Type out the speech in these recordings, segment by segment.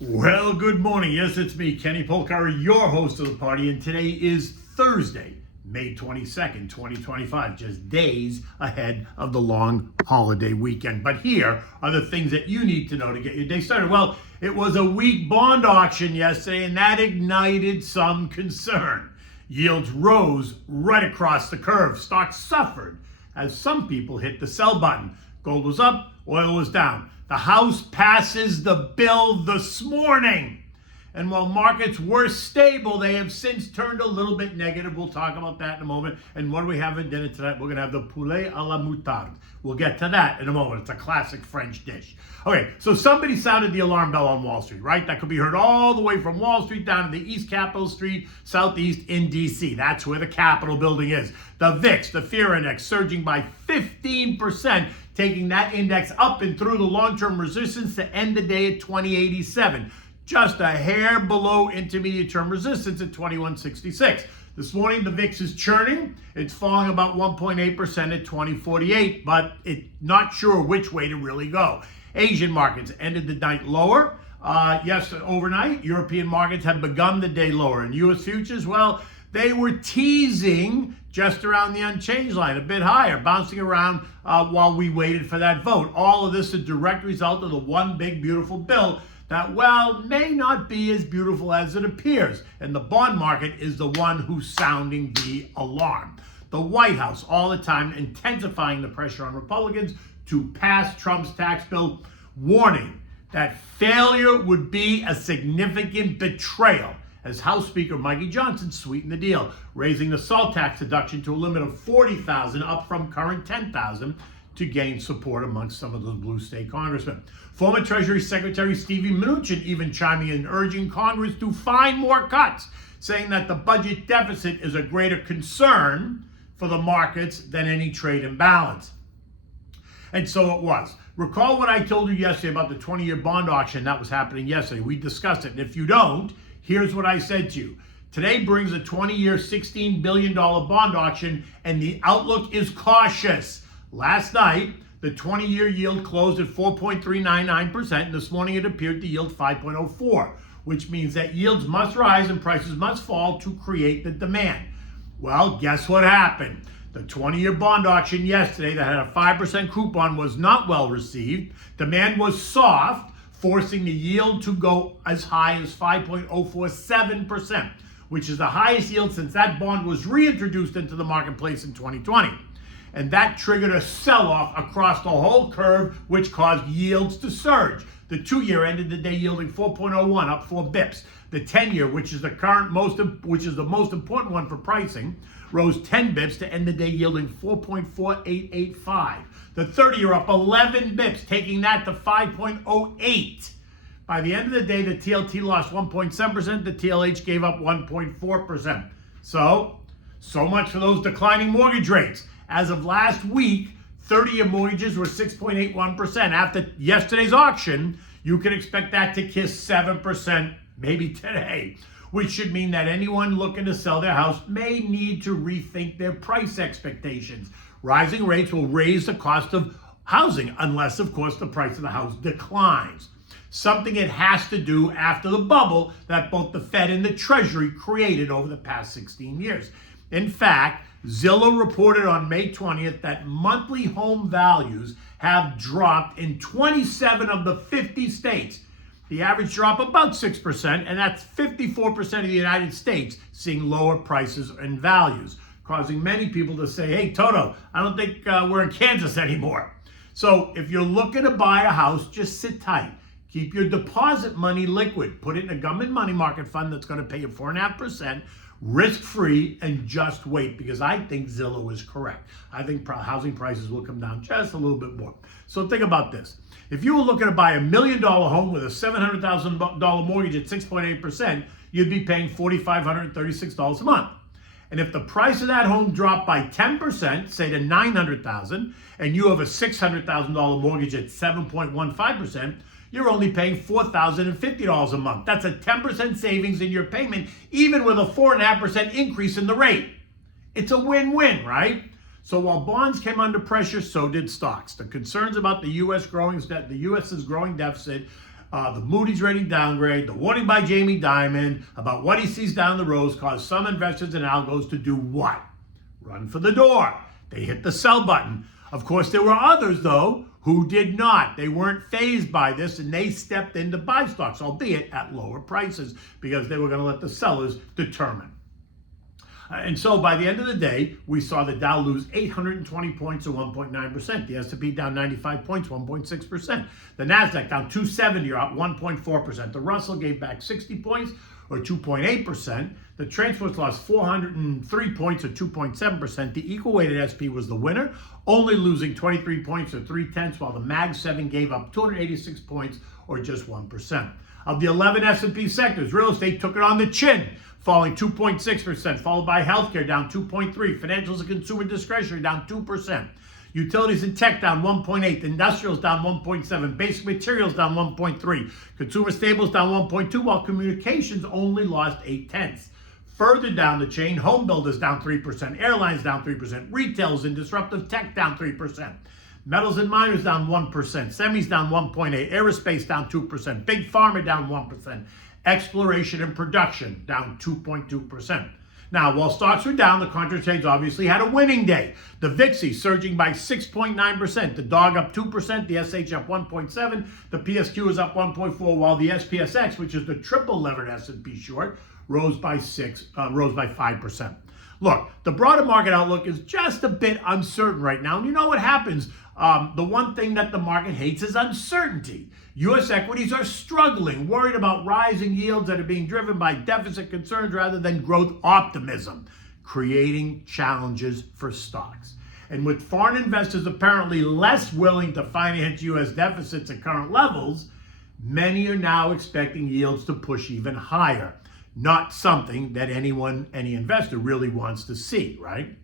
Well, good morning. Yes, it's me, Kenny Polcari, your host of the party, and today is Thursday, May 22nd, 2025, just days ahead of the long holiday weekend. But here are the things that you need to know to get your day started. Well, it was a weak bond auction yesterday, and that ignited some concern. Yields rose right across the curve. Stocks suffered as some people hit the sell button. Gold was up, oil was down. The House passes the bill this morning. And while markets were stable, they have since turned a little bit negative. We'll talk about that in a moment. And what do we have at dinner tonight? We're going to have the Poulet à la Moutarde. We'll get to that in a moment. It's a classic French dish. Okay, so somebody sounded the alarm bell on Wall Street, right? That could be heard all the way from Wall Street down to the East Capitol Street, Southeast in D.C. That's where the Capitol building is. The VIX, the fear index, surging by 15%, taking that index up and through the long-term resistance to end the day at 2087. Just a hair below intermediate-term resistance at 2166. This morning, the VIX is churning. It's falling about 1.8% at 2048, but it's not sure which way to really go. Asian markets ended the night lower. Overnight, European markets have begun the day lower. And U.S. futures, well, they were teasing just around the unchanged line, a bit higher, bouncing around while we waited for that vote. All of this a direct result of the one big beautiful bill that, well, may not be as beautiful as it appears. And the bond market is the one who's sounding the alarm. The White House all the time intensifying the pressure on Republicans to pass Trump's tax bill, warning that failure would be a significant betrayal, as House Speaker Mikey Johnson sweetened the deal, raising the salt tax deduction to a limit of $40,000 up from current $10,000 to gain support amongst some of those blue state congressmen. Former Treasury Secretary Stevie Mnuchin even chiming in, urging Congress to find more cuts, saying that the budget deficit is a greater concern for the markets than any trade imbalance. And so it was. Recall what I told you yesterday about the 20-year bond auction that was happening yesterday. We discussed it. And if you don't, here's what I said to you. Today brings a 20-year, $16 billion bond auction, and the outlook is cautious. Last night, the 20-year yield closed at 4.399%, and this morning it appeared to yield 5.04, which means that yields must rise and prices must fall to create the demand. Well, guess what happened? The 20-year bond auction yesterday that had a 5% coupon was not well received. Demand was soft, forcing the yield to go as high as 5.047%, which is the highest yield since that bond was reintroduced into the marketplace in 2020. And that triggered a sell-off across the whole curve, which caused yields to surge. The 2-year ended the day yielding 4.01, up 4 bips. The 10-year, which is the most important one for pricing, rose 10 bips to end the day yielding 4.4885. The 30-year up 11 bips, taking that to 5.08. By the end of the day, the TLT lost 1.7%. The TLH gave up 1.4%. So much for those declining mortgage rates. As of last week, 30-year mortgages were 6.81%. After yesterday's auction, you can expect that to kiss 7% maybe today, which should mean that anyone looking to sell their house may need to rethink their price expectations. Rising rates will raise the cost of housing unless, of course, the price of the house declines. Something it has to do after the bubble that both the Fed and the Treasury created over the past 16 years. In fact, Zillow reported on May 20th that monthly home values have dropped in 27 of the 50 states. The average drop about 6%, and that's 54% of the United States seeing lower prices and values, causing many people to say, hey, Toto, I don't think we're in Kansas anymore. So if you're looking to buy a house, just sit tight. Keep your deposit money liquid. Put it in a government money market fund that's going to pay you 4.5%, risk-free, and just wait, because I think Zillow is correct. I think housing prices will come down just a little bit more. So think about this. If you were looking to buy $1 million home with a $700,000 mortgage at 6.8%, you'd be paying $4,536 a month. And if the price of that home dropped by 10%, say to $900,000, and you have a $600,000 mortgage at 7.15%, you're only paying $4,050 a month. That's a 10% savings in your payment, even with a 4.5% increase in the rate. It's a win-win, right? So while bonds came under pressure, so did stocks. The concerns about the U.S.'s growing deficit the Moody's rating downgrade, the warning by Jamie Dimon about what he sees down the road caused some investors and algos to do what? Run for the door. They hit the sell button. Of course, there were others, though, who did not. They weren't fazed by this, and they stepped in to buy stocks, albeit at lower prices, because they were going to let the sellers determine. And so by the end of the day, we saw the Dow lose 820 points or 1.9%. The S&P down 95 points, 1.6%. The Nasdaq down 270 or up 1.4%. The Russell gave back 60 points or 2.8%. The transports lost 403 points or 2.7%. The equal weighted SP was the winner, only losing 23 points or 0.3, while the Mag 7 gave up 286 points or just 1%. Of the 11 S&P sectors, real estate took it on the chin, falling 2.6%, followed by healthcare down 2.3%, financials and consumer discretionary down 2%, utilities and tech down 1.8%, industrials down 1.7%, basic materials down 1.3%, consumer staples down 1.2%, while communications only lost 0.8%. Further down the chain, home builders down 3%, airlines down 3%, retails and disruptive tech down 3%. Metals and miners down 1%, semis down 1.8%, aerospace down 2%, big pharma down 1%, exploration and production down 2.2%. Now, while stocks were down, the contra trades obviously had a winning day. The VIX surging by 6.9%, the DOG up 2%, the SH up 1.7%, the PSQ is up 1.4%, while the SPSX, which is the triple levered S&P short, rose by 5%. Look, the broader market outlook is just a bit uncertain right now. And you know what happens? The one thing that the market hates is uncertainty. U.S. equities are struggling, worried about rising yields that are being driven by deficit concerns rather than growth optimism, creating challenges for stocks. And with foreign investors apparently less willing to finance U.S. deficits at current levels, many are now expecting yields to push even higher. Not something that any investor really wants to see, right?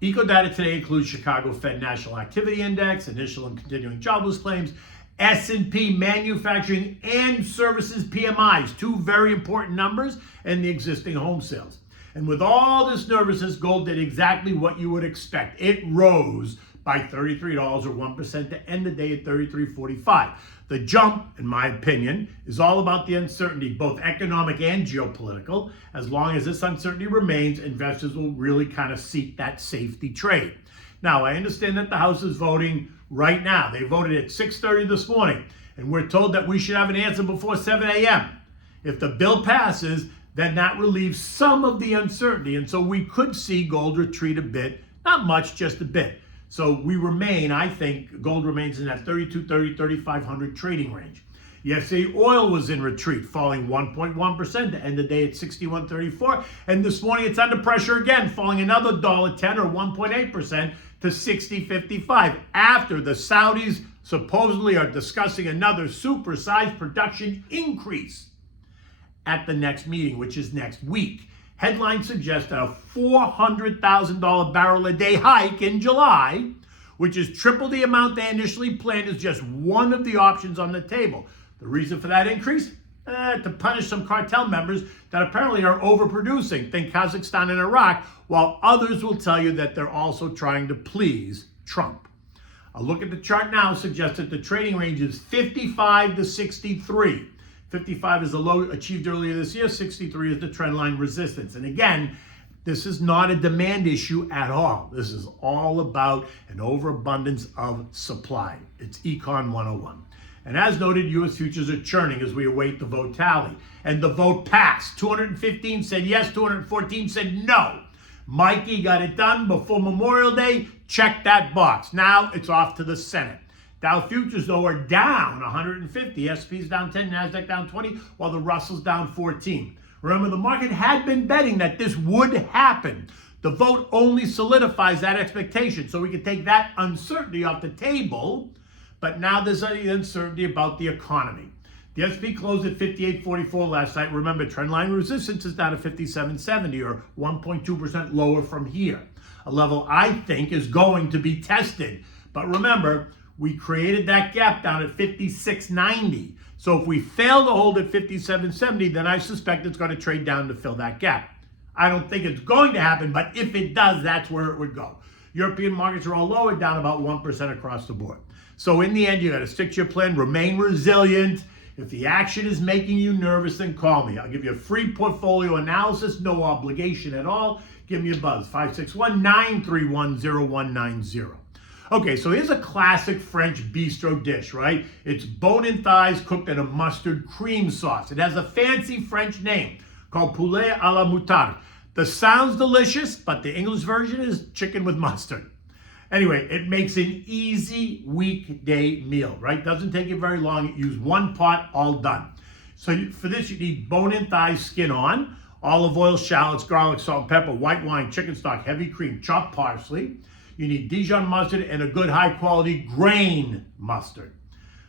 Eco data today includes Chicago Fed National Activity Index, initial and continuing jobless claims, S&P manufacturing and services PMIs, two very important numbers, and the existing home sales. And with all this nervousness, gold did exactly what you would expect. It rose by $33 or 1% to end the day at $33.45. The jump, in my opinion, is all about the uncertainty, both economic and geopolitical. As long as this uncertainty remains, investors will really kind of seek that safety trade. Now, I understand that the House is voting right now. They voted at 6:30 this morning, and we're told that we should have an answer before 7 a.m. If the bill passes, then that relieves some of the uncertainty, and so we could see gold retreat a bit, not much, just a bit. So we remain, I think, gold remains in that 3,230, 3,500 trading range. Yesterday, oil was in retreat, falling 1.1% to end the day at 61.34. And this morning, it's under pressure again, falling another $1.10 or 1.8% to 60.55 after the Saudis supposedly are discussing another supersized production increase at the next meeting, which is next week. Headlines suggest that a $400,000 barrel a day hike in July, which is triple the amount they initially planned, is just one of the options on the table. The reason for that increase? To punish some cartel members that apparently are overproducing. Think Kazakhstan and Iraq, while others will tell you that they're also trying to please Trump. A look at the chart now suggests that the trading range is 55 to 63. 55 is the low achieved earlier this year. 63 is the trend line resistance. And again, this is not a demand issue at all. This is all about an overabundance of supply. It's Econ 101. And as noted, U.S. futures are churning as we await the vote tally. And the vote passed. 215 said yes, 214 said no. Mikey got it done before Memorial Day. Check that box. Now it's off to the Senate. Dow futures, though, are down 150. S&P's down 10, Nasdaq down 20, while the Russell's down 14. Remember, the market had been betting that this would happen. The vote only solidifies that expectation, so we can take that uncertainty off the table. But now there's any uncertainty about the economy. The S&P closed at 58.44 last night. Remember, trendline resistance is down to 57.70 or 1.2% lower from here. A level I think is going to be tested. But remember, we created that gap down at 56.90. So if we fail to hold at 57.70, then I suspect it's going to trade down to fill that gap. I don't think it's going to happen, but if it does, that's where it would go. European markets are all lower, down about 1% across the board. So in the end, you got to stick to your plan, remain resilient. If the action is making you nervous, then call me. I'll give you a free portfolio analysis, no obligation at all. Give me a buzz, 561-931-0190. Okay, so here's a classic French bistro dish, right? It's bone-in thighs cooked in a mustard cream sauce. It has a fancy French name called Poulet à la Moutarde. The sounds delicious, but the English version is chicken with mustard. Anyway, it makes an easy weekday meal, right? Doesn't take you very long. You use one pot, all done. So for this, you need bone-in thighs, skin on, olive oil, shallots, garlic, salt, and pepper, white wine, chicken stock, heavy cream, chopped parsley. You need Dijon mustard and a good high-quality grain mustard.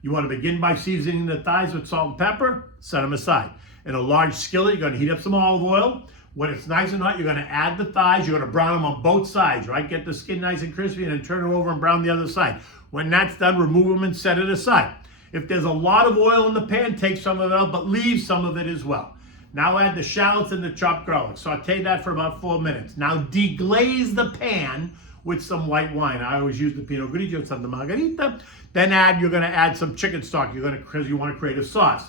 You want to begin by seasoning the thighs with salt and pepper, set them aside. In a large skillet, you're going to heat up some olive oil. When it's nice and hot, you're going to add the thighs. You're going to brown them on both sides, right? Get the skin nice and crispy and then turn it over and brown the other side. When that's done, remove them and set it aside. If there's a lot of oil in the pan, take some of it out, but leave some of it as well. Now add the shallots and the chopped garlic. Saute that for about 4 minutes. Now deglaze the pan with some white wine. I always use the Pinot Grigio, Santa Margarita. Then you're going to add some chicken stock. Because you want to create a sauce.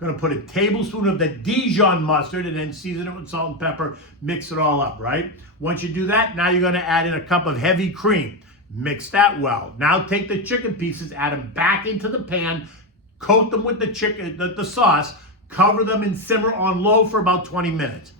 You're going to put a tablespoon of the Dijon mustard and then season it with salt and pepper. Mix it all up, right? Once you do that, now you're going to add in a cup of heavy cream. Mix that well. Now take the chicken pieces, add them back into the pan, coat them with the sauce, cover them and simmer on low for about 20 minutes.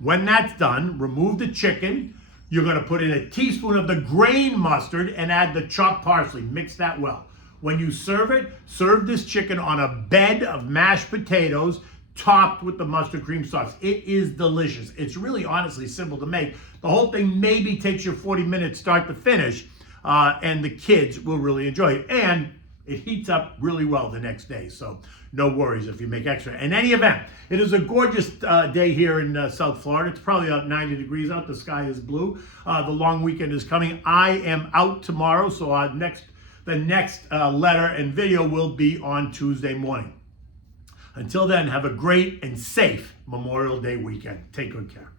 When that's done, remove the chicken. You're going to put in a teaspoon of the grain mustard and add the chopped parsley. Mix that well. When you serve it, serve this chicken on a bed of mashed potatoes topped with the mustard cream sauce. It is delicious. It's really honestly simple to make. The whole thing maybe takes you 40 minutes start to finish, and the kids will really enjoy it. And it heats up really well the next day, so no worries if you make extra. In any event, it is a gorgeous day here in South Florida. It's probably about 90 degrees out. The sky is blue. The long weekend is coming. I am out tomorrow, so the next letter and video will be on Tuesday morning. Until then, have a great and safe Memorial Day weekend. Take good care.